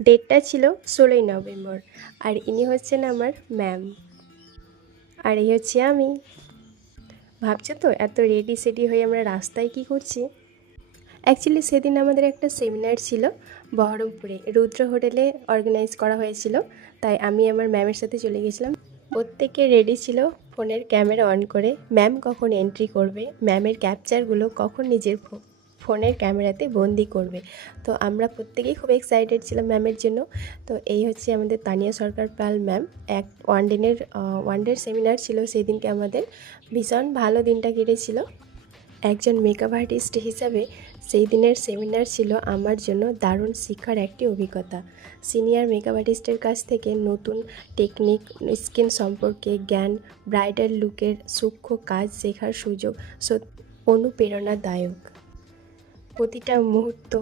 ডেটটা ছিল 16ই নভেম্বর। আর ইনি হচ্ছেন আমার ম্যাম, আর এই হচ্ছে আমি। ভাবছো তো এত রেডি সেডি হয়ে আমরা রাস্তায় কি করছি? অ্যাকচুয়ালি সেদিন আমাদের একটা সেমিনার ছিল বহরমপুরে, রুদ্র হোটেলে অর্গানাইজ করা হয়েছিল। তাই আমি আমার ম্যামের সাথে চলে গেছিলাম। প্রত্যেকে রেডি ছিল ফোনের ক্যামেরা অন করে, ম্যাম কখন এন্ট্রি করবে, ম্যামের ক্যাপচারগুলো কখন নিজের ফোনের ক্যামেরাতে বন্দি করবে। তো আমরা প্রত্যেকেই খুব এক্সাইটেড ছিলাম ম্যামের জন্য। তো এই হচ্ছে আমাদের তানিয়া সরকার পাল ম্যাম। এক ওয়ান ডের সেমিনার ছিল সেই দিনকে আমাদের। ভীষণ ভালো দিনটা কেটেছিল। একজন মেকআপ আর্টিস্ট হিসাবে সেই দিনের সেমিনার ছিল আমার জন্য দারুণ শিক্ষার একটি অভিজ্ঞতা। সিনিয়র মেকআপ আর্টিস্টের কাছ থেকে নতুন টেকনিক, স্কিন সম্পর্কে জ্ঞান, ব্রাইডাল লুকের সূক্ষ্ম কাজ শেখার সুযোগ অনুপ্রেরণাদায়ক। প্রতিটা মুহূর্ত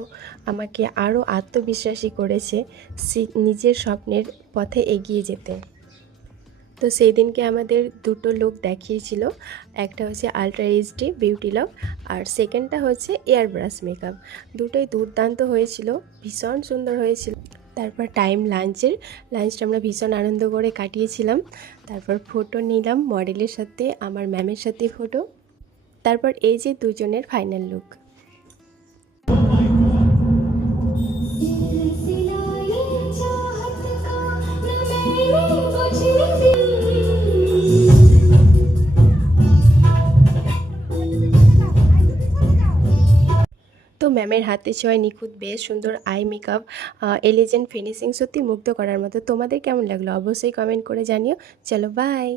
আমাকে আরও আত্মবিশ্বাসী করেছে নিজের স্বপ্নের পথে এগিয়ে যেতে। তো সেই দিনকে আমাদের দুটো লুক দেখিয়েছিল, একটা হচ্ছে আলট্রা এইচডি বিউটি লক, আর সেকেন্ডটা হচ্ছে এয়ার ব্রাশ মেকআপ। দুটোই দুর্দান্ত হয়েছিল, ভীষণ সুন্দর হয়েছিল। তারপর লাঞ্চটা আমরা ভীষণ আনন্দ করে কাটিয়েছিলাম। তারপর ফটো নিলাম মডেলের সাথে, আমার ম্যামের সাথে ফটো। তারপর এই যে দুজনের ফাইনাল লুক। তো ম্যামের হাতে ছোঁয়ায় নিখুঁত, বেশ সুন্দর আই মেকআপ, এলিজেন্ট ফিনিশিং, সত্যি মুগ্ধ করার মতো। তোমাদের কেমন লাগলো অবশ্যই কমেন্ট করে জানিও। চলো বাই।